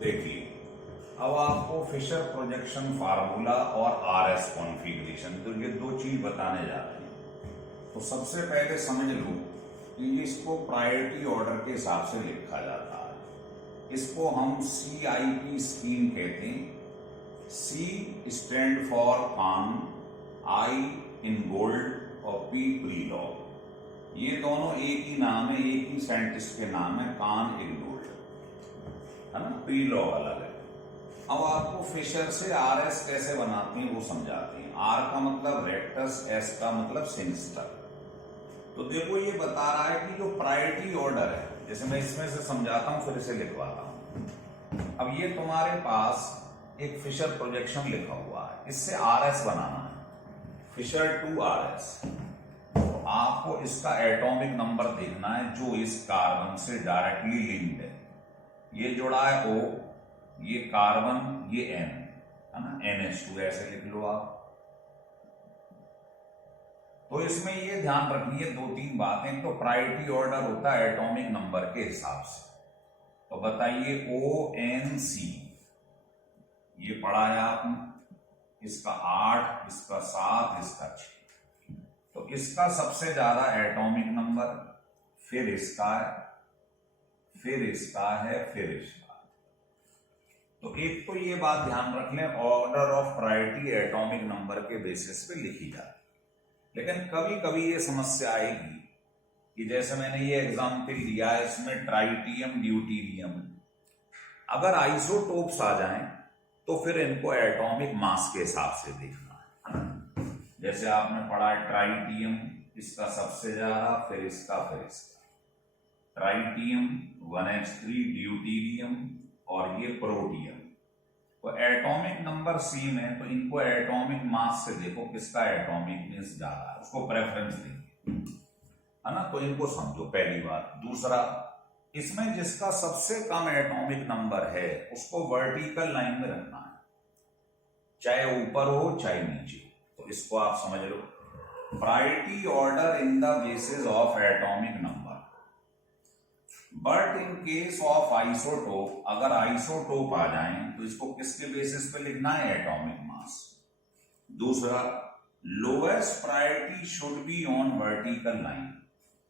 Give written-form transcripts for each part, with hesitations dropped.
देखिए, अब आपको फिशर प्रोजेक्शन फार्मूला और आरएस कॉन्फ़िगरेशन, तो ये दो चीज बताने जा रहे हैं। तो सबसे पहले समझ लो कि इसको प्रायोरिटी ऑर्डर के हिसाब से लिखा जाता है। इसको हम CIP स्कीम कहते हैं। C stand for Cahn, I Ingold और P प्रीलॉग। ये दोनों एक ही नाम है, एक ही साइंटिस्ट के नाम है, कान इन गोल्ड, है ना। प्रीलॉग अलग है। अब आपको फिशर से आरएस कैसे बनाते हैं वो समझाते हैं। आर का मतलब रेक्टस, एस का मतलब सिनिस्टर। तो देखो ये बता रहा है कि जो प्रायोरिटी ऑर्डर है, जैसे मैं इसमें से समझाता हूं फिर इसे लिखवाता हूं। अब ये तुम्हारे पास एक फिशर प्रोजेक्शन लिखा हुआ है, इससे आरएस बनाना है, फिशर टू आरएस। तो आपको इसका एटॉमिक नंबर देखना है जो इस कार्बन से डायरेक्टली लिंक्ड है। ये जुड़ा है O, ये कार्बन, ये N, है ना, NH2 ऐसे लिख लो आप। तो इसमें ये ध्यान रखनी है दो तीन बातें। तो प्रायोरिटी ऑर्डर होता है एटॉमिक नंबर के हिसाब से। तो बताइए ONC, ये पढ़ा है आपने, इसका 8, इसका 7, इसका 6। तो इसका सबसे ज्यादा एटॉमिक नंबर, फिर इसका है, फिर इसका है, फिर इसका। तो एक तो ये बात ध्यान रख लें, order of priority atomic number के बेसिस पे लिखी जाती है। लेकिन कभी कभी ये समस्या आएगी कि जैसे मैंने ये एग्जाम्पल दिया है, इसमें ट्राइटियम, ड्यूटीरियम, अगर आइसोटोप्स आ जाएं तो फिर इनको एटॉमिक मास के हिसाब से देखना है ना। जैसे आपने पढ़ा है ट्राइटियम, इसका सबसे ज्यादा, फिर इसका, फिर इसका। ट्राइटियम 1H3, ड्यूटीरियम और ये प्रोटियम। तो एटॉमिक नंबर सेम है तो इनको एटॉमिक मास से देखो किसका एटॉमिक मास ज्यादा है, उसको प्रेफरेंस देंगे, है ना। तो इनको समझो, पहली बात। दूसरा, इसमें जिसका सबसे कम एटॉमिक नंबर है उसको वर्टिकल लाइन में रखना है, चाहे ऊपर हो चाहे नीचे। तो इसको आप समझ लो, priority order in the basis of atomic number. But in case of isotope, अगर आइसोटोप आ जाए तो इसको किसके बेसिस पे लिखना है, एटॉमिक मास। दूसरा, lowest priority should be on vertical line.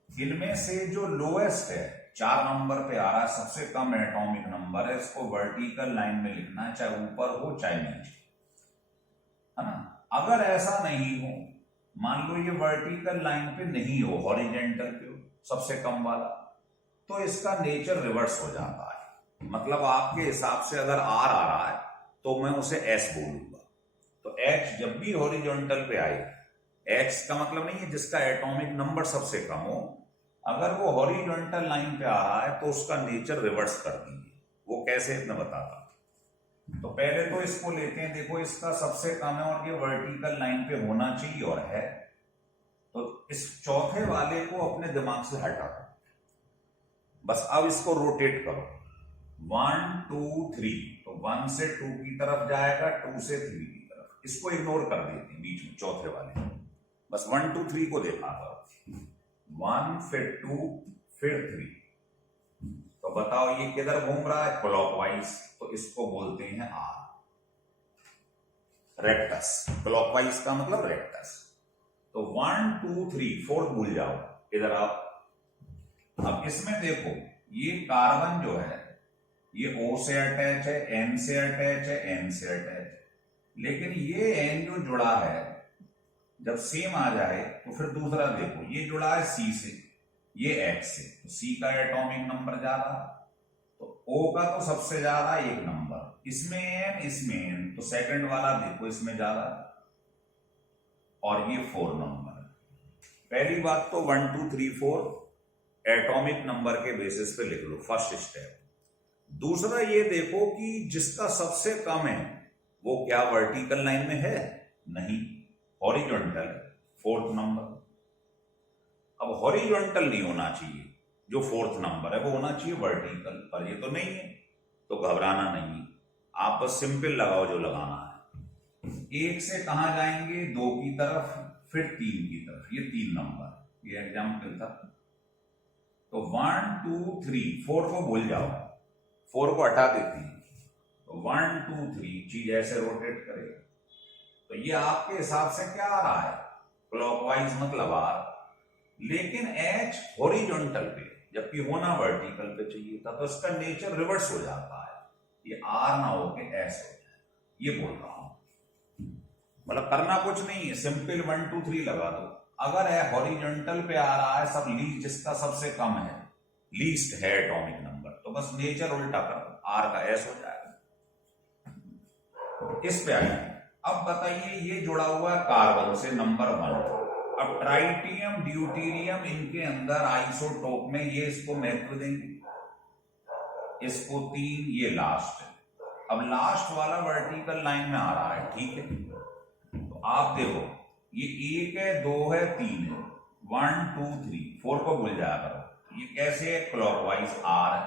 इनमें से जो लोएस्ट है, 4 नंबर पे आ रहा है, सबसे कम एटॉमिक नंबर है, इसको वर्टिकल लाइन में लिखना है, चाहे ऊपर हो चाहे नीचे, है ना। अगर ऐसा नहीं हो, मान लो ये वर्टिकल लाइन पे नहीं हो, हॉरिजेंटल पे हो, सबसे कम वाला, तो इसका नेचर रिवर्स हो जाता है। मतलब आपके हिसाब से अगर R आ रहा है तो मैं उसे S बोलूंगा। तो H जब भी हॉरिजॉन्टल पे आए, X का मतलब नहीं है जिसका एटॉमिक नंबर सबसे कम हो, अगर वो हॉरिजॉन्टल लाइन पे आ रहा है तो उसका नेचर रिवर्स कर दीजिए। वो कैसे, मैं बताता हूं। तो पहले तो इसको लेते हैं, देखो इसका सबसे कम है और ये वर्टिकल लाइन पे होना चाहिए और है। तो इस चौथे वाले को अपने दिमाग से हटा दो बस। अब इसको रोटेट करो, 1 2 3। तो 1 से 2 की तरफ जाएगा, 2 से 3 की तरफ। इसको इग्नोर कर देते हैं बीच में चौथे वाले, बस 1 2 3 को देखा करो। 1 फिर 2 फिर 3। तो बताओ ये किधर घूम रहा है, क्लॉकवाइज। तो इसको बोलते हैं R, रेक्टस। क्लॉकवाइज का मतलब रेक्टस। तो 1 2 3 4 भूल जाओ, इधर आओ। अब इसमें देखो, ये कार्बन जो है ये O से अटैच है, N से अटैच है, N से अटैच है। लेकिन ये N जो जुड़ा है, जब सेम आ जाए तो फिर दूसरा देखो, ये जुड़ा है C से, ये X से, तो C का एटॉमिक नंबर ज्यादा, तो O का तो सबसे ज्यादा 1 नंबर, इसमें N, इसमें N, तो सेकंड वाला देखो इसमें ज्यादा, और ये 4 नंबर। पहली बात तो 1 2 3 4 एटॉमिक नंबर के बेसिस पे लिख लो, फर्स्ट स्टेप। दूसरा ये देखो कि जिसका सबसे कम है वो क्या वर्टिकल लाइन में है, नहीं, हॉरिजॉन्टल, 4th नंबर। अब हॉरिजॉन्टल नहीं होना चाहिए, जो 4th नंबर है वो होना चाहिए वर्टिकल, पर ये तो नहीं है। तो घबराना नहीं, आप बस सिंपल लगाओ जो लगाना है। 1 से कहां जाएंगे, 2 की तरफ, फिर 3 की तरफ, ये 3 नंबर, ये एग्जाम्पल था। तो 1 2 3 4 को भूल जाओ, 4 को हटा देती हैं, तो 1 2 3 चीज ऐसे रोटेट करेगा। तो ये आपके हिसाब से क्या आ रहा है, क्लॉकवाइज मतलब आर, लेकिन एच हॉरिजॉन्टल पे जबकि होना वर्टिकल पे चाहिए था, तो इसका नेचर रिवर्स हो जाता है, ये आर ना होके एस हो जाए, ये बोल रहा हूं। मतलब करना कुछ नहीं है, सिंपल 1 2 3 लगा दो। अगर है हॉरिजॉन्टल पे आ रहा है सब लीस्ट, जिसका सबसे कम है, लीस्ट है एटॉमिक नंबर, तो बस नेचर उल्टा कर दो, आर का एस हो जाएगा। इस पे आइए, अब बताइए ये जुड़ा हुआ है कार्बन से नंबर 1। अब ट्राइटियम ड्यूटीरियम इनके अंदर आइसोटोप में ये इसको महत्व देंगे, इसको 3, ये लास्ट है। अब लास्ट वाला वर्टिकल लाइन में आ रहा है, ठीक है। तो आप देखो ये 1 है, 2 है, 3 है, 1 2 3 4 को भूल जाया करो। ये कैसे है, क्लॉकवाइज आर है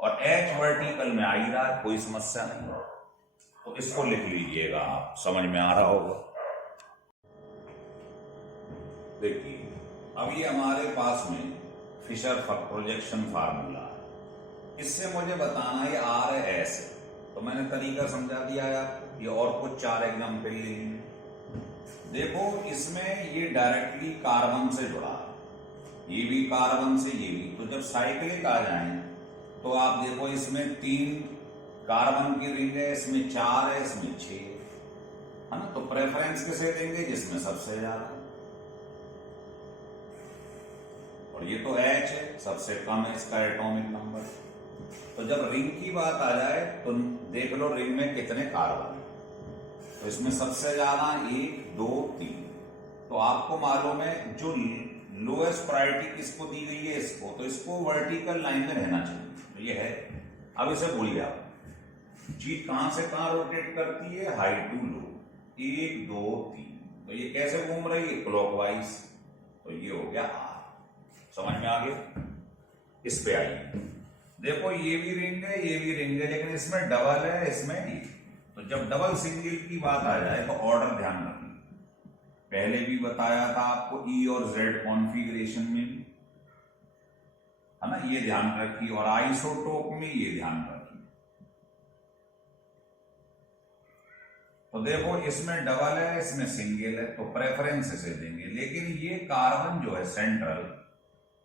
और एच वर्टिकल में आ ही रहा है, कोई समस्या नहीं। तो इसको लिख लीजिएगा, आप समझ में आ रहा होगा। देखिए अब ये हमारे पास में फिशर प्रोजेक्शन फार्मूला है, इससे मुझे बताना है आर है एस है, तो मैंने तरीका समझा दिया है आपको। ये और कुछ 4 एग्जाम्पल ले लेंगे। देखो इसमें ये डायरेक्टली कार्बन से जुड़ा है, ये भी कार्बन से, ये भी। तो जब साइक्लिक आ जाए तो आप देखो इसमें 3 कार्बन की रिंग है, इसमें 4 है, इसमें 6 है ना। तो प्रेफरेंस किसे देंगे, जिसमें सबसे ज्यादा, और ये तो H है, सबसे कम है इसका एटॉमिक नंबर। तो जब रिंग की बात आ जाए तो देख लो रिंग में कितने कार्बन है, तो इसमें सबसे ज्यादा 1 2 3। तो आपको मालूम है जो लोएस्ट प्रायोरिटी किसको दी गई है, इसको, तो इसको वर्टिकल लाइन में रहना चाहिए, तो ये है। अब इसे भूल जाओ, चीज कहां से कहां रोटेट करती है, हाई टू लो, 1 2 3। तो ये कैसे घूम रही है, क्लॉकवाइज, तो ये हो गया आर। समझ में आ गया। इस पे आइए, देखो ये भी रिंग है, ये भी रिंग है, लेकिन इसमें डबल है, इसमें नहीं। तो जब डबल सिंगल की बात आ जाए तो ऑर्डर ध्यान रखना, पहले भी बताया था आपको ई और जेड कॉन्फ़िगरेशन में भी, है ना, ये ध्यान रखिए, और आइसोटोप में ये ध्यान रखिए। तो देखो इसमें डबल है, इसमें सिंगल है, तो प्रेफरेंस इसे देंगे। लेकिन ये कार्बन जो है सेंट्रल,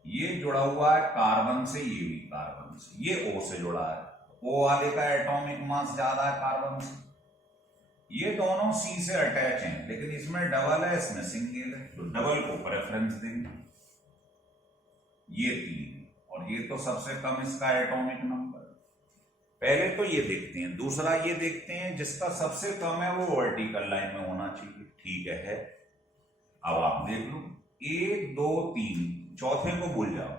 ये जुड़ा हुआ है कार्बन से, ये भी कार्बन से, ये O से जुड़ा है, O वाले का एटॉमिक मास ज्यादा है कार्बन से। ये दोनों C से अटैच हैं, लेकिन इसमें डबल है, इसमें सिंगल है, तो डबल को प्रेफरेंस देंगे। ये 3, और ये तो सबसे कम इसका एटॉमिक नंबर। पहले तो ये देखते हैं, दूसरा ये देखते हैं जिसका सबसे कम है वो वर्टिकल लाइन में होना चाहिए, ठीक है। अब आप देख लो 1 2 3, चौथे को भूल जाओ,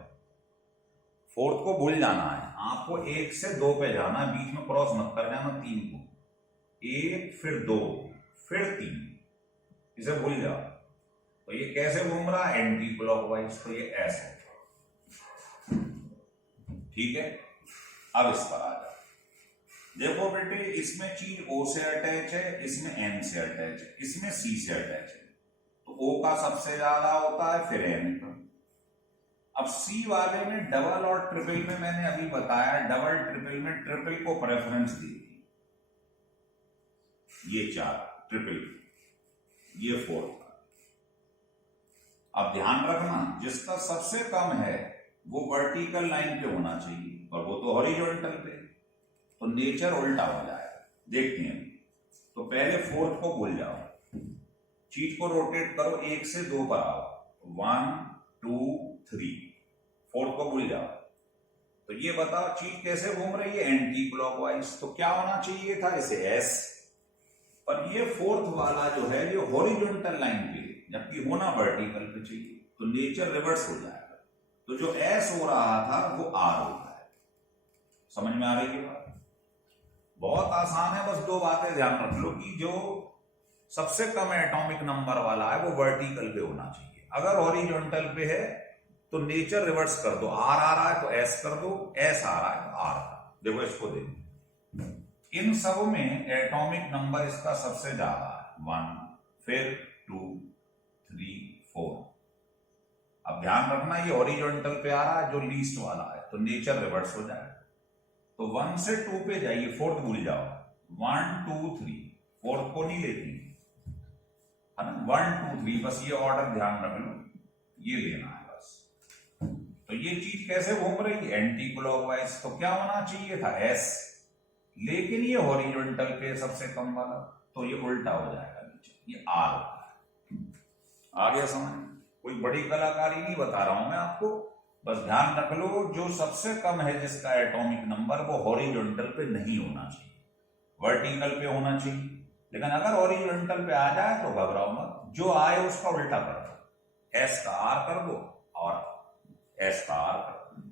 फोर्थ को भूल जाना है आपको, 1 से 2 पे जाना है, बीच में क्रॉस मत कर जाना 3 को, 1 फिर 2 फिर 3, इसे भूल जाओ। तो ये कैसे घूम रहा है, एंटी क्लॉकवाइज, तो ये ऐसे, ठीक है। अब इस पर आ जाओ, देखो बेटे इसमें चीज O से अटैच है, इसमें N से अटैच है, इसमें C से अटैच है, तो O का सबसे ज्यादा होता है, फिर N का। अब C वाले में डबल और ट्रिपल में मैंने अभी बताया, डबल ट्रिपल में ट्रिपल को प्रेफरेंस दी, ये 4 ट्रिपल, ये 4। अब ध्यान रखना जिसका सबसे कम है वो वर्टिकल लाइन पे होना चाहिए, और वो तो हॉरिजॉन्टल पे, तो नेचर उल्टा हो जाएगा। देखते हैं, तो पहले 4 को भूल जाओ, चीज को रोटेट करो, 1 से 2 पर आओ, 1 2 3, 4 को भूल जाओ। तो ये बताओ चीज कैसे घूम रही है, एंटी क्लॉकवाइज, तो क्या होना चाहिए था, इसे S, और ये 4th वाला जो है ये हॉरिजॉन्टल लाइन पे, जबकि होना वर्टिकल पे चाहिए, तो नेचर रिवर्स हो जाएगा। तो जो S हो रहा था वो R होता है। समझ में आ रही है बात, बहुत आसान है, बस 2 बातें ध्यान रख लो कि जो सबसे कम एटॉमिक नंबर वाला है वो वर्टिकल पे होना चाहिए, अगर हॉरिजॉन्टल पे है तो नेचर रिवर्स कर दो, R आ रहा है तो S कर दो, S आ रहा है तो R। देखो इसको देखो, इन सब में एटॉमिक नंबर इसका सबसे ज्यादा है, 1 फिर 2 3 4। अब ध्यान रखना ये हॉरिजॉन्टल पे आ रहा है, जो लीस्ट वाला है, तो नेचर रिवर्स हो जाएगा। तो 1 से 2 पे जाइए, फोर्थ भूल जाओ, 1 2 3, फोर्थ को नहीं लेती है ना, 1 2 3, बस ये ऑर्डर ध्यान रख लो, ये लेना है बस। तो ये चीज कैसे घूम रही है, एंटी क्लॉकवाइज, तो क्या होना चाहिए था एस, लेकिन ये हॉरिजॉन्टल पे सबसे कम वाला, तो ये उल्टा हो जाएगा नीचे, ये आर होता है। आ गया समझ? कोई बड़ी कलाकारी नहीं बता रहा हूं मैं आपको, बस ध्यान रख लो जो सबसे कम है जिसका एटॉमिक नंबर, वो हॉरिजॉन्टल पे नहीं होना चाहिए, वर्टिकल पे होना चाहिए। लेकिन अगर हॉरिजॉन्टल पे आ जाए तो घबराओ मत, जो आए उसका उल्टा कर दो, एस का आर कर दो और एस का आर कर दो,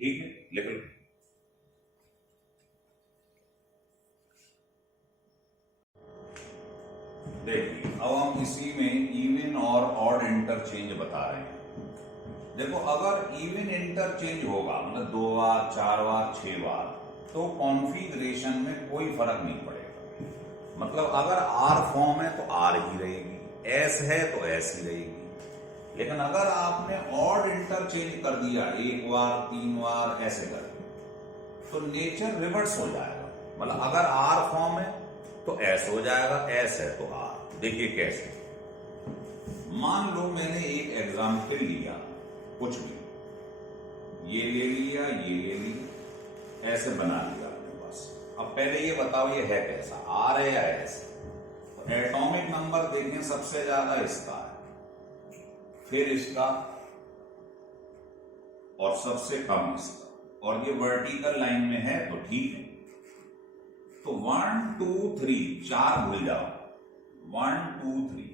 ठीक है, लिख लो। देखिए अब हम इसी में इवन और ऑड इंटरचेंज बता रहे हैं। देखो अगर इवन इंटरचेंज होगा, मतलब 2 बार 4 बार 6 बार, तो कॉन्फ़िगरेशन में कोई फर्क नहीं पड़ेगा। मतलब अगर आर फॉर्म है तो आर ही रहेगी, एस है तो एस ही रहेगी। लेकिन अगर आपने ऑड इंटरचेंज कर दिया, 1 बार 3 बार ऐसे कर दिया, तो नेचर रिवर्स हो जाएगा। मतलब अगर आर फॉर्म है तो एस हो जाएगा, एस है तो आर। देखिए कैसे, मान लो मैंने एक एग्जाम्पल लिया, कुछ भी ये ले लिया, ये ले लिया, ऐसे बना लिया अपने पास। अब पहले ये बताओ ये है कैसा, आर है या एस? तो एटॉमिक नंबर देखें, सबसे ज्यादा इसका है, फिर इसका, और सबसे कम इसका, और ये वर्टिकल लाइन में है तो ठीक है। तो 1 2 3, 4 भूल जाओ, 1 2 3,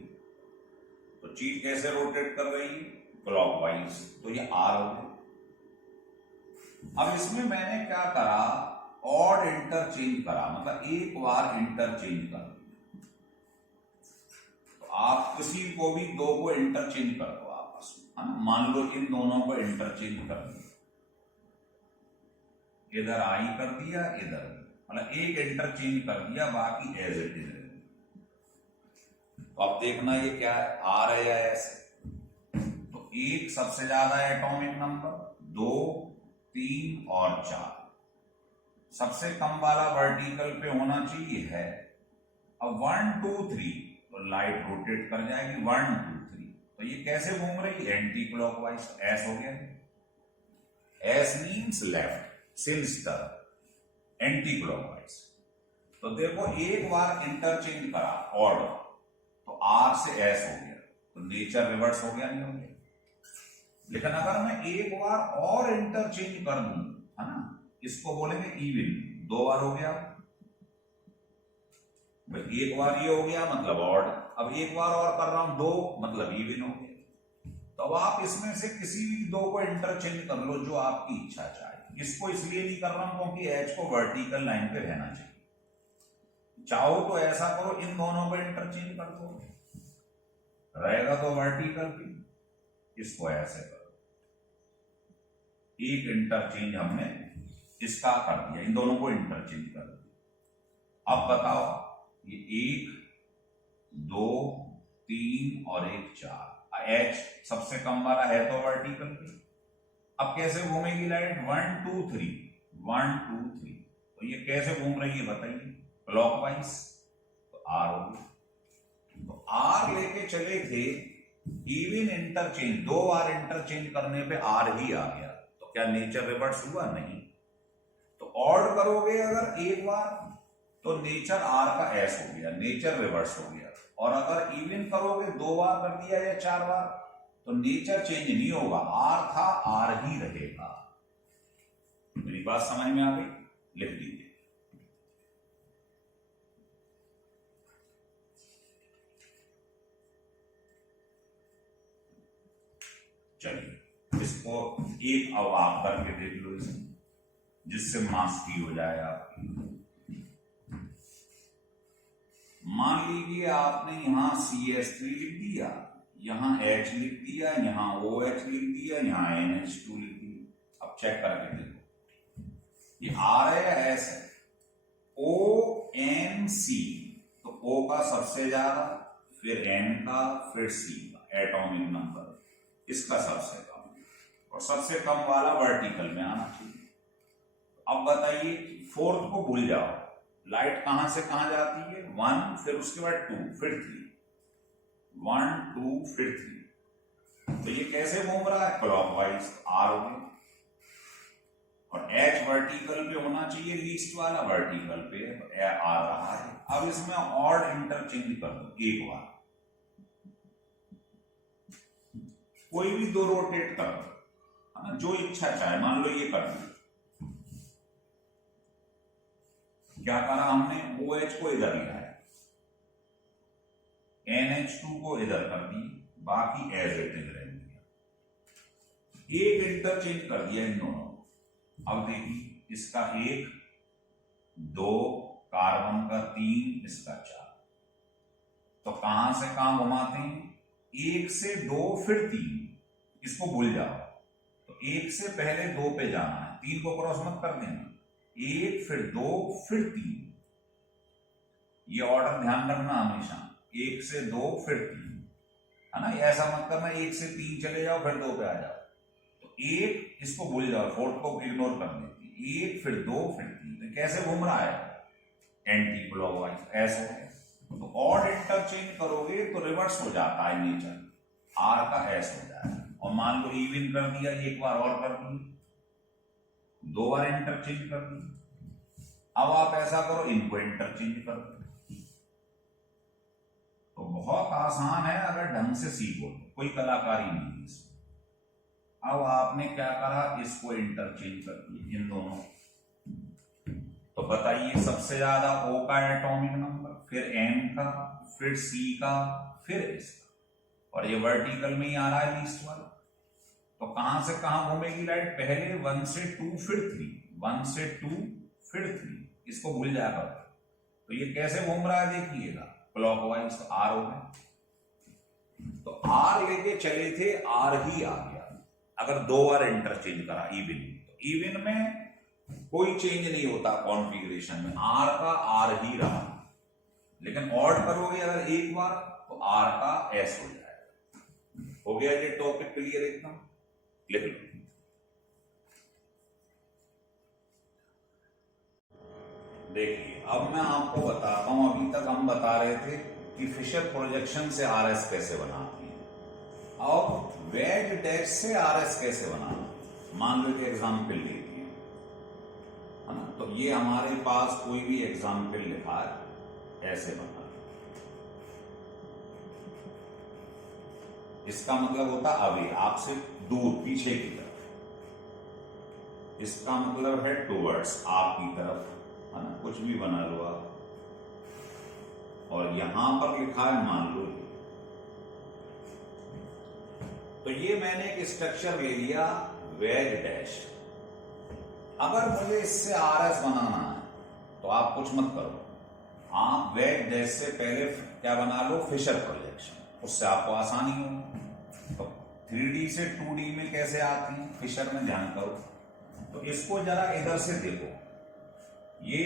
तो चीज कैसे रोटेट कर रही है, क्लॉकवाइज, तो ये आर हो गया। अब इसमें मैंने क्या करा, ऑड इंटरचेंज करा, मतलब एक बार इंटरचेंज कर दिया। तो आप किसी को भी दो को इंटरचेंज कर दो आपस में, है ना, मान लो इन दोनों को इंटरचेंज कर दिया, इधर आई कर दिया, इधर, मतलब एक इंटरचेंज कर दिया, बाकी एज इट इज। तो अब देखना ये क्या है, आर है या एस? तो एक सबसे ज्यादा एटॉमिक नंबर, 2 3 और 4, सबसे कम वाला वर्टिकल पे होना चाहिए है। अब 1 2 3, तो लाइट रोटेट कर जाएगी 1 2 3, तो ये कैसे घूम रही है, एंटी क्लॉकवाइज, एस हो गया। S means left, sinister, anti clockwise. तो देखो एक बार इंटरचेंज करा ऑर्डर, तो आर से एस हो गया, तो नेचर रिवर्स हो गया, नहीं हो गया। लेकिन अगर मैं एक बार और इंटरचेंज कर दूं, है ना, इसको बोलेंगे इवन, 2 बार हो गया, एक बार ये हो गया मतलब ऑड, अब एक बार और कर रहा हूं 2, मतलब इवन हो गया। तो अब आप इसमें से किसी भी 2 को इंटरचेंज कर लो जो आपकी इच्छा चाहे। इसको इसलिए नहीं कर रहा हूं क्योंकि एच को वर्टिकल लाइन पे रहना चाहिए। चाहो तो ऐसा करो, इन दोनों को इंटरचेंज कर दो, रहेगा तो वर्टिकल पे, इसको ऐसे करो, एक इंटरचेंज हमने इसका कर दिया, इन दोनों को इंटरचेंज कर दिया। अब बताओ ये 1 2 3 और 1 4, एच सबसे कम वाला है तो वर्टिकल पे। अब कैसे घूमेगी लाइट, 1 2 3 1 2 3, तो ये कैसे घूम रही है बताइए, क्लॉकवाइज, तो आर हो गया। तो आर लेके चले थे, इवन इंटरचेंज 2 बार इंटरचेंज करने पे आर ही आ गया, तो क्या नेचर रिवर्स हुआ, नहीं। तो ऑड करोगे अगर एक बार, तो नेचर आर का एस हो गया, नेचर रिवर्स हो गया। और अगर इवन करोगे 2 बार कर दिया या 4 बार, तो नेचर चेंज नहीं होगा, आर था आर ही रहेगा। मेरी बात समझ में आ गई, लिख दीजिए। चलिए इसको एक अब आप करके देख लो इसमें, जिससे मास्की हो जाए आपकी। मान लीजिए आपने यहां CH3 लिख दिया, यहां H लिख दिया, यहां OH लिख दिया, यहां NH2 लिख दिया। अब चेक करके देखो, ये R है या S है, ONC, तो O का सबसे ज्यादा, फिर N का, फिर C का, एटॉमिक नंबर इसका सबसे कम, और सबसे कम वाला वर्टिकल में आना चाहिए। अब बताइए फोर्थ को भूल जाओ, लाइट कहां से कहां जाती है, 1 फिर उसके बाद 2 फिर 3, 1 2 फिर 3, तो ये कैसे घूम रहा है, क्लॉकवाइज, आर हो गया। और एच वर्टिकल पे होना चाहिए, लीस्ट वाला वर्टिकल पे आ रहा है। अब इसमें ऑड इंटरचेंज कर दो एक बार, कोई भी दो रोटेट कर दो, है ना, जो इच्छा चाहे, मान लो ये कर दिया, क्या करा हमने, OH को इधर लिया है, NH2 को इधर कर दी, बाकी एज इट इज रह गया, एक इंटरचेंज कर दिया इन दोनों। अब देखिए इसका 1 2 कार्बन का 3 इसका 4, तो कहां से कहां घुमाते हैं, 1 से 2 फिर 3, इसको भूल जाओ, तो 1 से पहले 2 पे जाना है, 3 को क्रॉस मत कर देना, 1 फिर 2 फिर 3, ये ऑर्डर ध्यान रखना हमेशा, 1 से 2 फिर 3, है ना, ऐसा मत करना 1 से 3 चले जाओ फिर 2 पे आ जाओ, तो 1 इसको भूल जाओ, फोर्थ को इग्नोर कर देती, 1 फिर 2 फिर 3, तो कैसे घूम रहा है, एंटी क्लॉकवाइज, ऐसे है। तो ऑड इंटरचेंज करोगे तो रिवर्स हो जाता है नेचर, आर का एस हो जाएगा। और मान लो इवन कर दिया, एक बार और कर दिया, 2 बार इंटरचेंज कर दिया, अब आप ऐसा करो इनको इंटरचेंज कर दो, तो बहुत आसान है अगर ढंग से सीखो, कोई कलाकारी नहीं है इसमें। अब आपने क्या करा, इसको इंटरचेंज कर दिया इन दोनों, तो बताइए सबसे ज्यादा O का एटॉमिक नंबर, फिर M का, फिर C का, फिर S का, और ये वर्टिकल में ही आ रहा है लीस्ट वाला, तो कहां से कहां घूमेगी लाइट, पहले 1 से 2 फिर 3, 1 से 2 फिर 3, इसको भूल जाया करते, तो ये कैसे घूम रहा है देखिएगा, क्लॉकवाइज, तो आर हो गया, तो आर लेके चले थे, आर ही आ गया। अगर 2 बार इंटरचेंज करा इवन, तो इवन में कोई चेंज नहीं होता कॉन्फ़िगरेशन में, आर का आर ही रहा, लेकिन ऑड करोगे अगर एक बार तो आर का एस हो जाएगा। हो गया ये टॉपिक क्लियर एकदम, लिख लो। देखिए अब मैं आपको बताता हूं, अभी तक हम बता रहे थे कि फिशर प्रोजेक्शन से आरएस कैसे बनाते हैं, और वेज डैश से आरएस कैसे बनाना। मान लो कि एग्जाम्पल लेते हैं, है ना, तो ये हमारे पास कोई भी एग्जाम्पल लिखा है, ऐसे बना, इसका मतलब होता अवे, आपसे दूर, पीछे की तरफ, इसका मतलब है टुवर्ड्स, आपकी तरफ, है ना, कुछ भी बना लो आप, और यहां पर लिखा है मान लो, तो ये मैंने एक स्ट्रक्चर ले लिया वेज डैश। अगर मुझे इससे आरएस बनाना है तो आप कुछ मत करो, आप वेज डैश से पहले क्या बना लो, फिशर प्रोजेक्शन, उससे आपको आसानी हो। तो 3D से 2D में कैसे आती है, फिशर में ध्यान करो, तो इसको जरा इधर से देखो, ये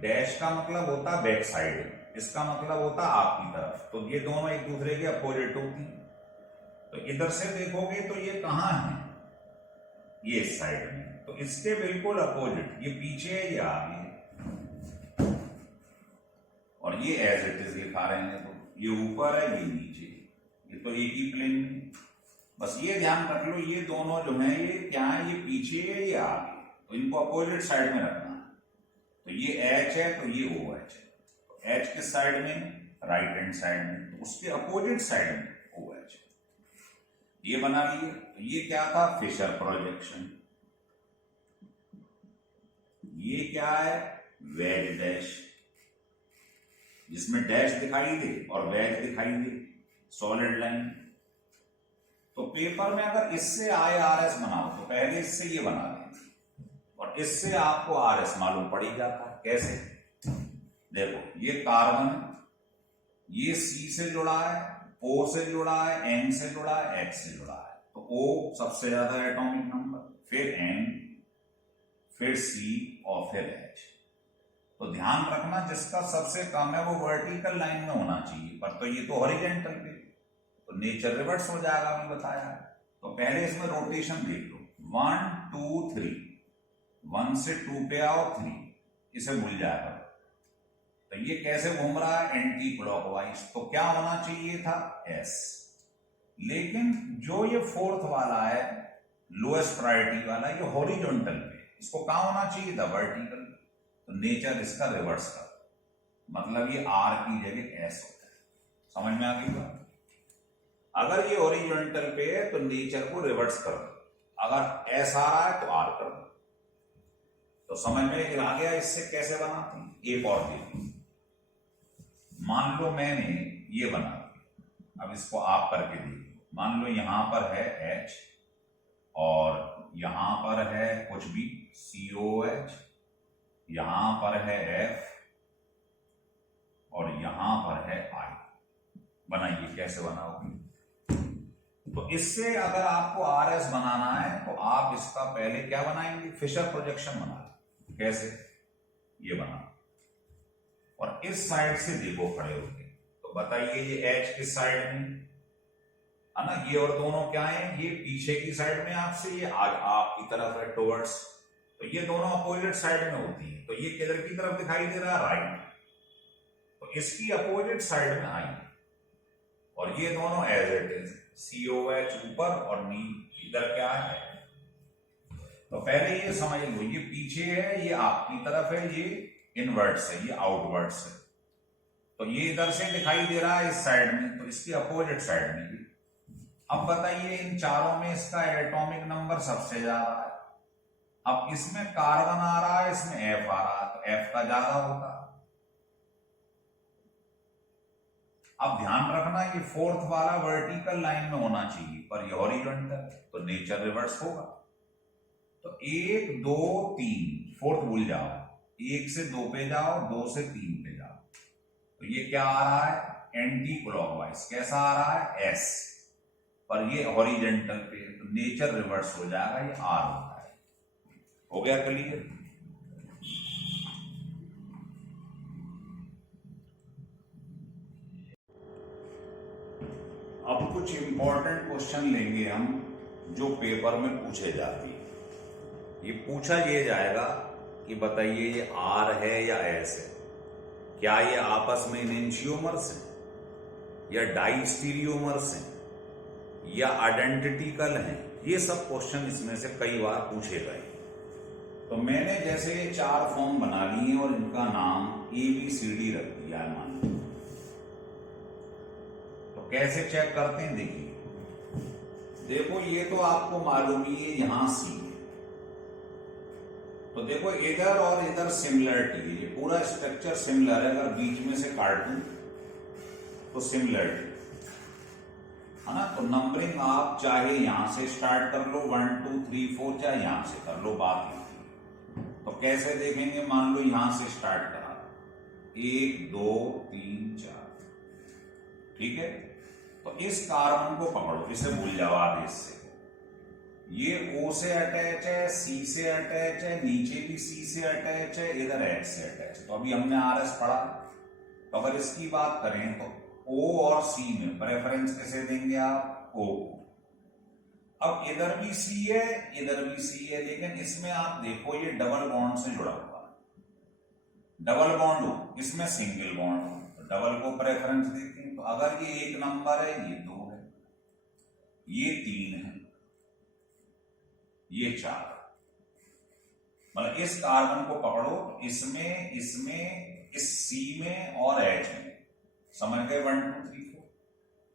डैश का मतलब होता बैक साइड, इसका मतलब होता आपकी तरफ, तो ये दोनों एक दूसरे के अपोजिट होती हैं। तो इधर से देखोगे तो ये कहां है, ये इस साइड में, तो इसके बिल्कुल अपोजिट, ये पीछे है ये आगे है, और ये एज इट इज लिखा रहे हैं, तो ये ऊपर है ये नीचे, ये तो एक ही प्लेन में। बस ये ध्यान रख लो, ये दोनों जो है ये क्या है, ये पीछे है ये आगे, तो इनको अपोजिट साइड में रखना है। तो ये H है तो ये OH है, तो H किस साइड में, राइट हैंड साइड में, तो उसके अपोजिट साइड में OH है, ये बना लिए। तो ये क्या था, फिशर प्रोजेक्शन। ये क्या है, वेज डैश, जिसमें डैश दिखाई दे और वेज दिखाई दे, सॉलिड लाइन। तो पेपर में अगर इससे IRS बनाओ तो पहले इससे ये बना लें, और इससे आपको RS मालूम पड़ ही जाता है। कैसे, देखो ये कार्बन, ये C से जुड़ा है, O से जुड़ा है, N से जुड़ा है, H से जुड़ा है, तो O सबसे ज्यादा एटॉमिक नंबर, फिर N, फिर C और फिर H। तो ध्यान रखना जिसका सबसे कम है वो वर्टिकल लाइन में होना चाहिए, पर तो ये तो हॉरिजॉन्टल पे, तो नेचर रिवर्स हो जाएगा, मैंने बताया। तो पहले इसमें रोटेशन देख लो, 1 2 3, 1 से 2 पे आओ 3, इसे भूल जाएगा। तो ये कैसे घूम रहा है, एंटी क्लॉकवाइज, तो क्या होना चाहिए था एस। लेकिन जो ये फोर्थ वाला है लोएस्ट प्रायोरिटी वाला, ये हॉरिजॉन्टल पे, इसको कहां होना चाहिए था, वर्टिकल। तो नेचर इसका रिवर्स कर, मतलब ये आर की जगह एस होता है। समझ में आ गई बात। अगर ये हॉरिजॉन्टल पे है तो नेचर को रिवर्स कर दो, अगर एस आ रहा है तो आर कर दो। तो समझ में आ गया इससे कैसे बनाते हैं। एक और देखिए, मान लो मैंने ये बना दिया, अब इसको आप करके देखिए। मान लो यहां पर है H और यहां पर है कुछ भी COH, यहां पर है F और यहां पर है I। बनाइए कैसे बनाओगे। तो इससे अगर आपको RS बनाना है तो आप इसका पहले क्या बनाएंगे, फिशर प्रोजेक्शन बना। कैसे, ये बना, और इस साइड से देखो खड़े होके, तो बताइए ये H किस साइड में है ना, ये और दोनों क्या है, ये पीछे की साइड में आपसे, ये आपकी तरफ है टुवर्ड्स। तो ये दोनों अपोजिट साइड में होती है। तो ये किधर की तरफ दिखाई दे रहा है, राइट। तो इसकी अपोजिट साइड में आई, और ये दोनों एज इट इज, COH ऊपर और नी इधर क्या है। तो पहले ये समझ लो, ये पीछे है, ये आपकी तरफ है, ये इनवर्ट्स है, ये आउटवर्ड्स है। तो ये इधर से दिखाई दे रहा है इस साइड में, तो इसकी अपोजिट साइड में भी। अब बताइए इन चारों में इसका एटॉमिक नंबर सबसे ज्यादा है। अब इसमें कार्बन आ रहा है, इसमें F आ रहा है, तो F का ज्यादा होगा। अब ध्यान रखना ये फोर्थ वाला वर्टिकल लाइन में होना चाहिए, पर ये हॉरिजॉन्टल, तो नेचर रिवर्स होगा। तो 1 2 3, फोर्थ भूल जाओ, 1 से 2 पे जाओ, 2 से 3 पे जाओ। तो ये क्या आ रहा है, एंटी क्लॉकवाइज। कैसा आ रहा है, S, पर ये हॉरिजॉन्टल पे, तो नेचर रिवर्स हो जाएगा, ये R होता है। हो गया क्लियर। अब कुछ इंपॉर्टेंट क्वेश्चन लेंगे हम, जो पेपर में पूछे जाते हैं। ये पूछा ये जाएगा कि बताइए ये R है या S है, क्या ये आपस में एनंशियोमर्स हैं या डाइस्टीरियोमर्स हैं या आइडेंटिकल हैं। ये सब क्वेश्चन इसमें से कई बार पूछे गए। तो मैंने जैसे 4 फॉर्म बना लिए और इनका नाम ABCD रख दिया है, मान लो। तो कैसे चेक करते हैं, देखिए, देखो ये तो आपको मालूम ही है, यहां C है। तो देखो इधर और इधर सिमिलरिटी है, ये पूरा स्ट्रक्चर सिमिलर है। अगर बीच में से काट दूं तो सिमिलरिटी है ना। तो नंबरिंग आप चाहे यहां से स्टार्ट कर लो 1 2 3 4, चाहे यहां से कर लो, बात नहीं। तो कैसे देखेंगे, मान लो यहां से स्टार्ट करा, 1 2 3 4, ठीक है। तो इस कार्बन को पकड़ो, इसे भूल जाओ आदेश से। ये O से अटैच है, C से अटैच है, नीचे भी C से अटैच है, इधर H से अटैच है। तो अभी हमने RS पढ़ा। तो अगर इसकी बात करें तो O और C में प्रेफरेंस किसे देंगे आप, O को। अब इधर भी C है, इधर भी C है, लेकिन इसमें आप देखो ये डबल बॉन्ड से जुड़ा हुआ है। डबल बॉन्ड हो, इसमें सिंगल बॉन्ड हो, तो डबल को प्रेफरेंस देते हैं। तो अगर ये 1 नंबर है, ये 2 है, ये 3 है, ये 4, मतलब इस कार्बन को पकड़ो, इसमें इसमें इस C में और H में, समझ गए 1 2 3 4।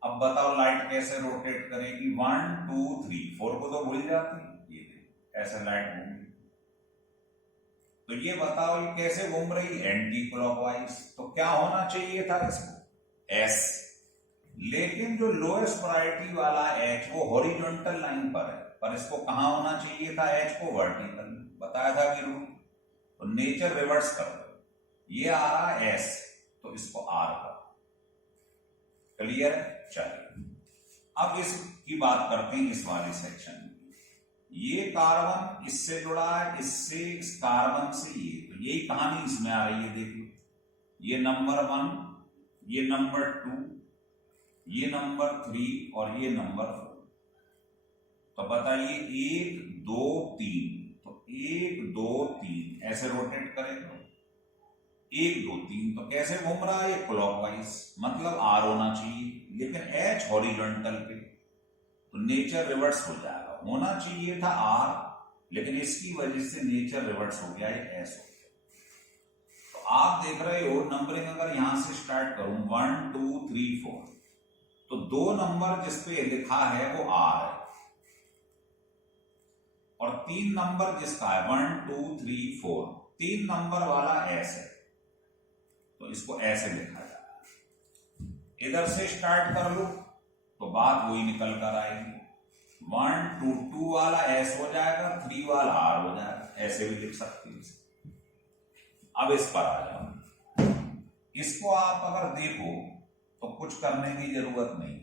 अब बताओ लाइट कैसे रोटेट करेगी, 1 2 3 4 को तो भूल जाती है, ये ऐसे लाइट घूमेगी। तो ये बताओ ये कैसे घूम रही, एंटी क्लॉकवाइज। तो क्या होना चाहिए था इसको, S। लेकिन जो लोएस्ट प्रायोरिटी वाला H वो हॉरिजॉन्टल लाइन पर है, पर इसको कहां होना चाहिए था, H को वर्टिकल। बताया था कि रूल। तो नेचर रिवर्स कर दो, ये आ रहा है S, तो इसको R कर। क्लियर है। चलिए अब इसकी बात करते हैं, इस वाले सेक्शन में। ये कार्बन इससे जुड़ा है, इससे, इस कार्बन से ये, तो यही कहानी इसमें आ रही है। देखिए ये नंबर 1, ये नंबर 2, ये नंबर 3 और ये नंबर 4। तो बताइए 1 2 3, तो 1 2 3 ऐसे रोटेट करेगा, 1 2 3, तो कैसे घूम रहा है? क्लॉकवाइज, मतलब आर होना चाहिए, लेकिन एच हॉरिजॉन्टल पे, तो नेचर रिवर्स हो जाएगा। होना चाहिए था आर, लेकिन इसकी वजह से नेचर रिवर्स हो गया, ये एस हो गया। तो आप देख रहे हो नंबरिंग अगर यहां से स्टार्ट करूं 1 2 3 4, तो 2 नंबर जिसपे लिखा है वो आर है, और 3 नंबर जिसका है 1 2 3 4, 3 नंबर वाला एस है, तो इसको ऐसे लिखा जाए। इधर से स्टार्ट कर लो तो बात वही निकल कर आएगी, 1 2 2 वाला एस हो जाएगा, 3 वाला आर हो जाएगा, ऐसे भी लिख सकते हैं। अब इस पर आ जाओ, इसको आप अगर देखो तो कुछ करने की जरूरत नहीं।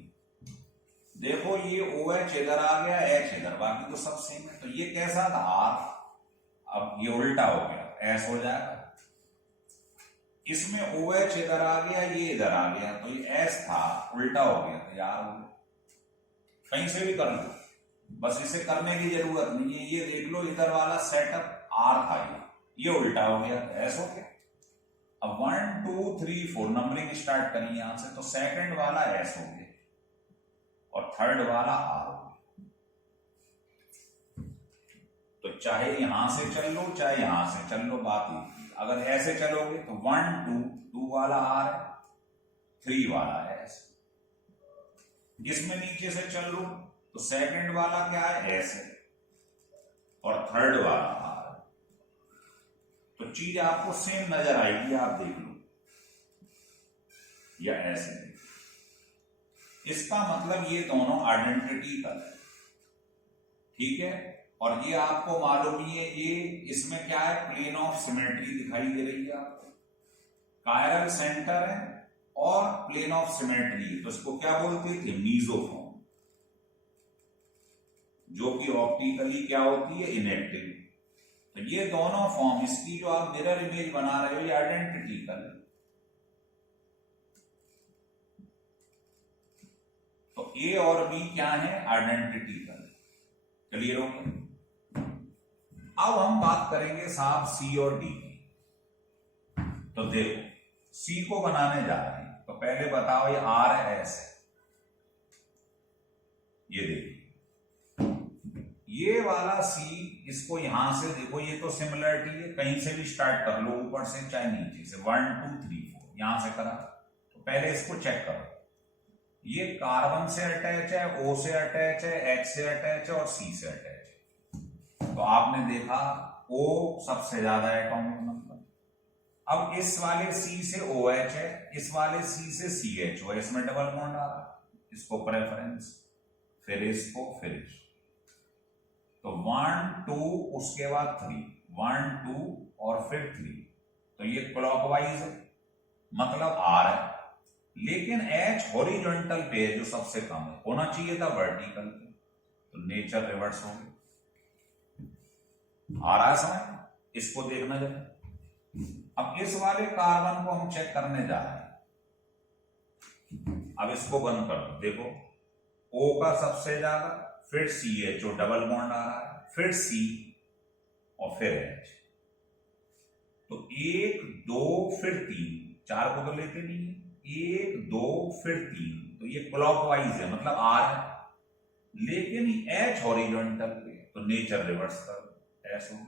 देखो ये ओ एच इधर आ गया, एच इधर, बाकी तो सब सेम है। तो ये कैसा था? आर, अब ये उल्टा हो गया, एस हो जाएगा। इसमें ओ एच इधर आ गया, ये इधर आ गया, तो ये एस था, उल्टा हो गया, तो यार हो गया। कहीं से भी कर लो, बस इसे करने की जरूरत नहीं है। ये देख लो इधर वाला सेटअप आर था, ये उल्टा हो गया, एस हो गया। अब 1 2 3 4 नंबरिंग स्टार्ट करिए यहां से, तो सेकंड वाला एस हो गया और थर्ड वाला आर हो गया। तो चाहे यहां से चल लो चाहे यहां से चल लो, बात ही। अगर ऐसे चलोगे तो 1 2 2 वाला आर है, 3 वाला एस। इसमें नीचे से चल लो तो सेकंड वाला क्या है? एस है, और थर्ड वाला आर है। तो चीज आपको सेम नजर आएगी, आप देख लो, या ऐसे। इसका मतलब ये दोनों आइडेंटिकल है, ठीक है। और ये आपको मालूम ही है, ये इसमें क्या है? प्लेन ऑफ सिमेट्री दिखाई दे रही है आपको, कायरल सेंटर है और प्लेन ऑफ सिमेट्री, तो इसको क्या बोलते थे? मीजोफॉर्म, जो कि ऑप्टिकली क्या होती है? इनएक्टिव। तो ये दोनों फॉर्म, इसकी जो आप मिरर इमेज बना रहे हो, ये आइडेंटिकल है। तो ए और बी क्या है? आइडेंटिकल। क्लियर हो गया? अब हम बात करेंगे साहब सी और डी की। तो देखो, सी को बनाने जा रहे हैं, तो पहले बताओ ये आर एस है, ये देखिए ये वाला सी, इसको यहां से देखो, ये तो सिमिलरिटी है, कहीं से भी स्टार्ट कर लो, ऊपर से चाहे नीचे से, 1 2 3 4 यहां से करा। तो पहले इसको चेक करो, ये कार्बन से अटैच है, ओ से अटैच है, एच से अटैच है और सी से अटैच है। तो आपने देखा ओ सबसे ज्यादा एटॉमिक नंबर। अब इस वाले सी से ओ एच है, इस वाले सी से सी एच हो, इसमें डबल बॉन्ड आ रहा है, इसको प्रेफरेंस, फिर इसको, फिर इसको। तो 1 2 उसके बाद 3, 1 2 और फिर 3, तो ये क्लॉकवाइज मतलब आर है, लेकिन एच हॉरिजॉन्टल पे है, जो सबसे कम है, होना चाहिए था वर्टिकल पे, तो नेचर रिवर्स हो गया। आ रहा है समझ? इसको देखना जरा। अब इस वाले कार्बन को हम चेक करने जा रहे हैं, अब इसको बंद कर दो। देखो ओ का सबसे ज्यादा, फिर C H O double bond आ रहा है, फिर सी और फिर एच। तो 1 2 फिर 3, 4 को तो लेते नहीं है, 1 2 फिर 3, तो ये क्लॉकवाइज है, मतलब आर है, लेकिन एच हॉरिजॉन्टल पे, तो नेचर रिवर्स कर एस हो।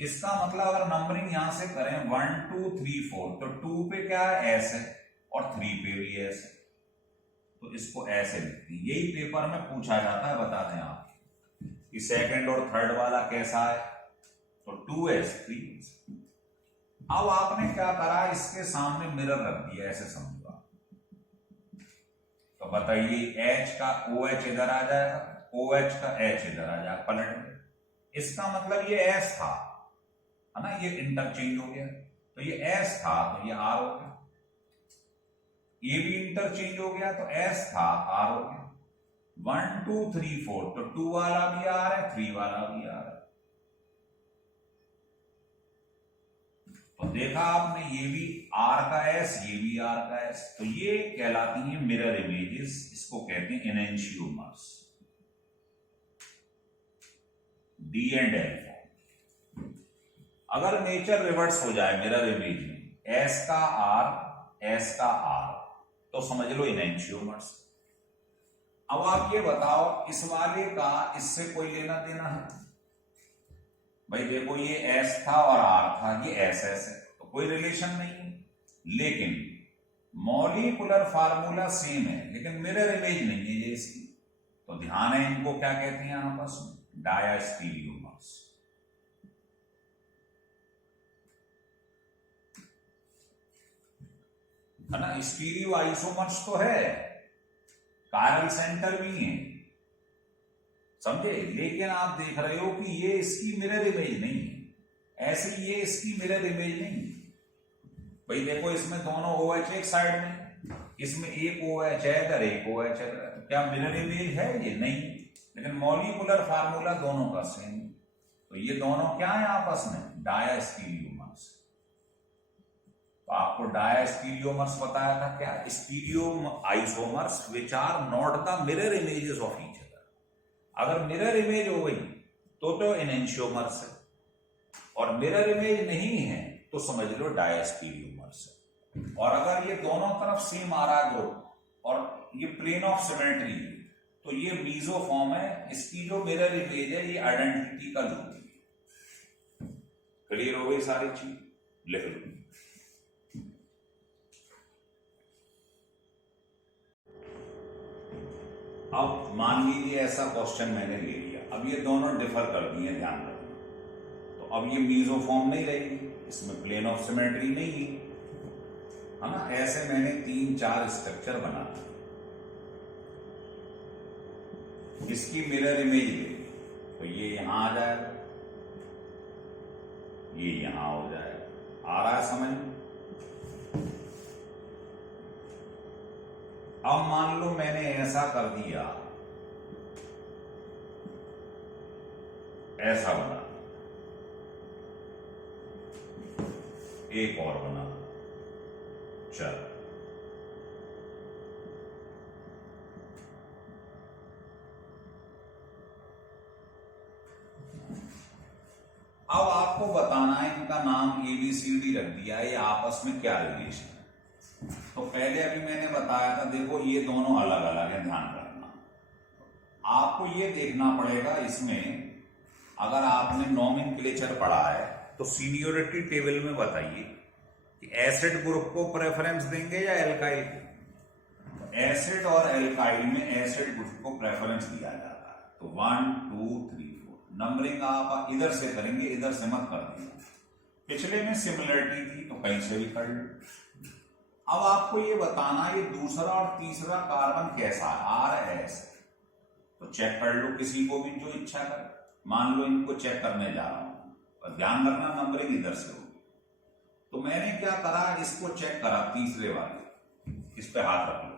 इसका मतलब अगर नंबरिंग यहां से करें 1 2 3 4, तो 2 पे क्या है? एस है, और 3 पे भी एस है, तो इसको ऐसे लिखते हैं। यही पेपर में पूछा जाता है, बता दें आप कि सेकंड और थर्ड वाला कैसा है, तो 2s 3s। अब आपने क्या करा? इसके सामने मिरर रख दिया, ऐसे समझो आप। तो बताइए, H का OH इधर आ जाएगा, OH का H इधर आ जाएगा, पलट में। इसका मतलब ये S था, है ना, ये इंटरचेंज हो गया, तो ये S था तो ये R हो गया, ये भी इंटरचेंज हो गया तो S था R हो गया। 1 2 3 4, तो 2 वाला भी R है, 3 वाला भी R है। तो देखा आपने, ये भी R का S, ये भी R का S, तो ये कहलाती है मिरर इमेजेस, इसको कहते हैं enantiomers. D and L form. अगर नेचर रिवर्स हो जाए मिरर इमेज में, एस का आर तो समझ लो इनएंशियोमर्स। अब आप ये बताओ इस वाले का इससे कोई लेना देना है? भाई देखो ये एस था और आर था, ये एस एस है, तो कोई रिलेशन नहीं है। लेकिन मॉलिक्यूलर फार्मूला सेम है, लेकिन मिरर इमेज नहीं है ये इसकी। तो ध्यान है, इनको क्या कहते हैं आपस में? डायास्टीरियोमर्स। है ना? स्टीरियो आइसोमर्स तो है, कायरल सेंटर भी है, समझे? लेकिन आप देख रहे हो कि ये इसकी मिरर इमेज नहीं है, ऐसे ये इसकी मिरर इमेज नहीं है। भाई देखो इसमें दोनों OH एक साइड में, इसमें एक OH है इधर, एक OH है इधर, तो क्या मिरर इमेज है? ये नहीं। लेकिन मॉलिक्यूलर फार्मूला दोनों का सेम, तो ये दोनों क्या है आपस में? डायास्टीरियोमर्स। तो आपको डायास्टीरियोमर्स बताया था क्या? Stereoisomers which are not the mirror images of each other. अगर मिरर इमेज हो गई तो एनेंशियोमर्स है, और मिरर इमेज नहीं है तो समझ लो डायास्टीरियोमर्स है। और अगर ये दोनों तरफ सेम आ रहा है ग्रुप और ये प्लेन ऑफ सिमेट्री है, तो ये मीजोफॉर्म है। इसकी जो मिरर इमेज है ये आइडेंटिटी का होती है। क्लियर हो गई सारी चीज? लिख लो। अब मान लीजिए ऐसा क्वेश्चन मैंने ले लिया, अब ये दोनों डिफर कर दिए, ध्यान रखना। तो अब ये मीजोफॉर्म नहीं रहेगी, इसमें प्लेन ऑफ सिमेट्री नहीं है ना? ऐसे मैंने 3-4 स्ट्रक्चर बना दिए। इसकी मिरर इमेज ले, तो ये यहां आ जाएगा, ये यहां हो जाएगा। आ रहा है समझ में? अब मान लो मैंने ऐसा कर दिया, ऐसा बना, एक और बना, चल अब आपको बताना है, इनका नाम ABCD रख दिया है, ये आपस में क्या रिलेशन है। तो पहले अभी मैंने बताया था, देखो ये दोनों अलग अलग है, ध्यान रखना। आपको ये देखना पड़ेगा इसमें, अगर आपने नॉमेनक्लेचर पढ़ा है तो सीनियोरिटी टेबल में बताइए कि एसिड ग्रुप को प्रेफरेंस देंगे या एल्काइल को। एसिड और एल्काइल में एसिड ग्रुप को प्रेफरेंस दिया जाता है। तो 1 2 3 4 नंबरिंग आप इधर से करेंगे, इधर से मत कर देंगे। पिछले में सिमिलरिटी थी तो कहीं से भी कर लो। अब आपको ये बताना ये दूसरा और तीसरा कार्बन कैसा है, RS। तो चेक कर लो किसी को भी जो इच्छा करे। मान लो इनको चेक करने जा रहा हूं, और ध्यान रखना नंबरिंग इधर से होगी। तो मैंने क्या करा, इसको चेक करा, तीसरे वाले, इस पे हाथ रख लो।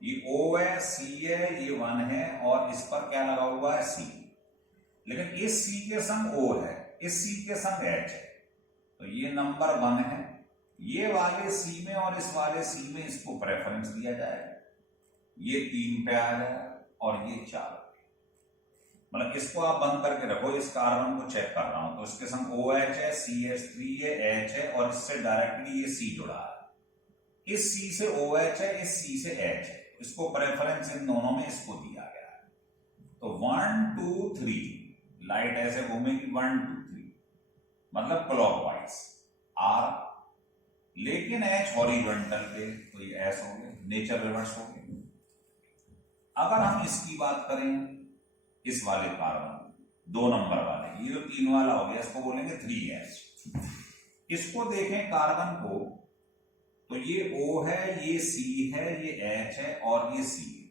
ये O है, C है, ये 1 है, और इस पर क्या लगा हुआ है? C। लेकिन इस C के संग O है, इस C के संग H है, तो ये नंबर 1 है। ये वाले C में और इस वाले C में इसको प्रेफरेंस दिया जाएगा। ये 3 पे आ जाएगा और ये 4। मतलब इसको आप बंद करके रखो, इस कार्बन को चेक कर रहा हूं तो इसके संग OH है, CH3 है, H है, और इससे डायरेक्टली ये C जुड़ा है। इस C से OH है, इस C से H है, इसको प्रेफरेंस इन दोनों में इसको दिया गया है। तो 1 2 3 लाइट ऐसे घूमेगी, 1 2 3 मतलब क्लॉकवाइज R, लेकिन H हॉरिजॉन्टल पे, तो ये S हो गया, नेचर रिवर्स हो गया। अगर हम इसकी बात करें, इस वाले कार्बन 2 नंबर वाले, ये जो 3 वाला हो गया, इसको बोलेंगे 3H। इसको देखें कार्बन को, तो ये O है, ये C है, ये H है, और ये C है।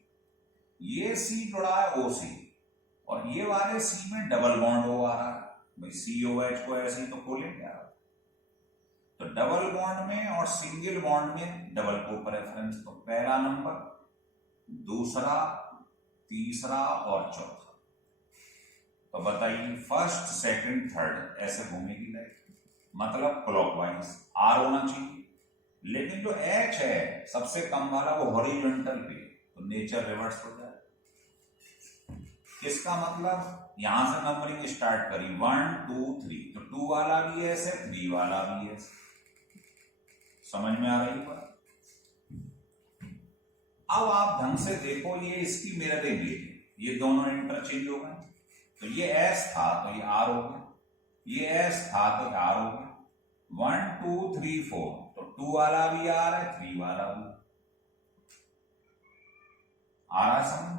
ये C जुड़ा है O से, और ये वाले C में डबल बॉन्ड O आ रहा है। भाई COH को ऐसे ही तो खोलेंगे आप। तो डबल बॉन्ड में और सिंगल बॉन्ड में डबल को प्रेफरेंस, तो पहला नंबर, दूसरा, तीसरा और चौथा। तो बताइए फर्स्ट सेकंड थर्ड ऐसे घूमेगी लाइट, मतलब क्लॉकवाइज R होना चाहिए। लेकिन जो H है सबसे कम वाला, वो हॉरिजॉन्टल पे, तो नेचर रिवर्स हो जाए। इसका मतलब यहां से नंबरिंग स्टार्ट करी 1 2 3, तो 2 वाला भी ऐसे, 3 वाला भी ऐसे। समझ में आ रही बात? अब आप ढंग से देखो, ये इसकी मिरर इमेज है, ये दोनों इंटरचेंज हो गए। तो ये एस था तो ये आर हो गया, ये एस था तो आर हो गया। 1 2 3 4, तो 2 वाला भी आर है, 3 वाला भी आ रहा समझ।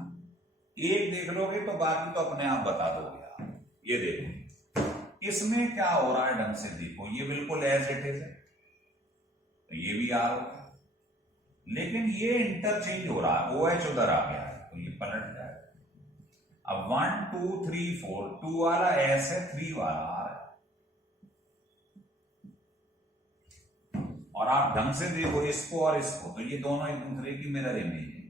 एक देख लोगे तो बाकी तो अपने आप बता दोगे आप। ये देखो इसमें क्या हो रहा है, ढंग से देखो, ये बिल्कुल एज इट इज है, तो ये भी आर हो गया, लेकिन ये इंटरचेंज हो रहा है, ओ एच उधर आ गया है, तो ये पलट जाए। अब 1 2 3 4, 2 वाला एस है, 3 वाला आर है। और आप ढंग से देखो इसको और इसको, तो ये दोनों एक दूसरे की मिरर इमेज है।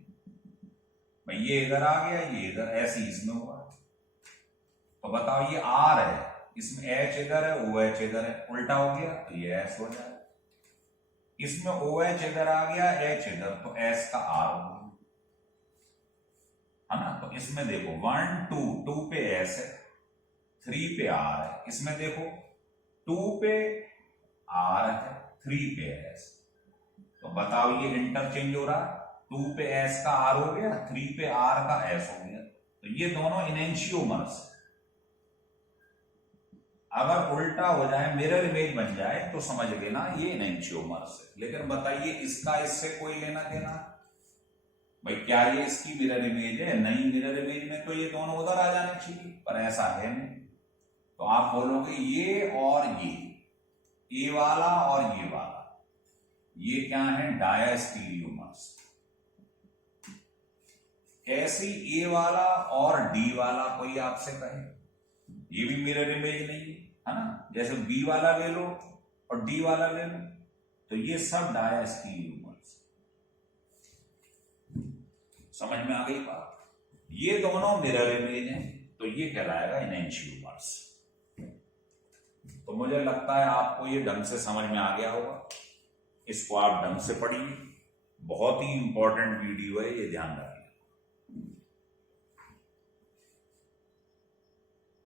भाई ये इधर आ गया, ये इधर, ऐसे इसमें हुआ। तो बताओ ये आर है, इसमें एच इधर है, ओ एच इधर है, उल्टा हो गया तो ये एस हो जाए। इसमें ओ एच इधर आ गया, एच इधर, तो एस का आर हो गया, है ना। तो इसमें देखो 1 2, 2 पे एस है, 3 पे आर है। इसमें देखो 2 पे आर है, 3 पे एस। तो बताओ ये इंटरचेंज हो रहा है, 2 पे एस का आर हो गया, 3 पे आर का एस हो गया, तो ये दोनों इनेंशियोमर्स है। अगर उल्टा हो जाए, मिरर इमेज बन जाए, तो समझ लेना ये इनेंशियोमर्स है। लेकिन बताइए इसका इससे कोई लेना देना? भाई क्या ये इसकी मिरर इमेज है? नहीं, मिरर इमेज में तो ये दोनों उधर आ जाने चाहिए, पर ऐसा है नहीं। तो आप बोलोगे ये और ये वाला और ये वाला, ये क्या है? डायस्टीरियोमर्स। ऐसी ए वाला और डी वाला कोई आपसे कहे, ये भी मिरर इमेज नहीं है ना। जैसे बी वाला ले लो और डी वाला ले लो, तो ये सब डायस्टीरियोमर्स। समझ में आ गई बात? ये दोनों मिरर इमेज हैं, तो ये कहलाएगा इनेंशियोमर्स। तो मुझे लगता है आपको ये ढंग से समझ में आ गया होगा। इसको आप ढंग से पढ़िए, बहुत ही इंपॉर्टेंट वीडियो है ये, ध्यान रखिए।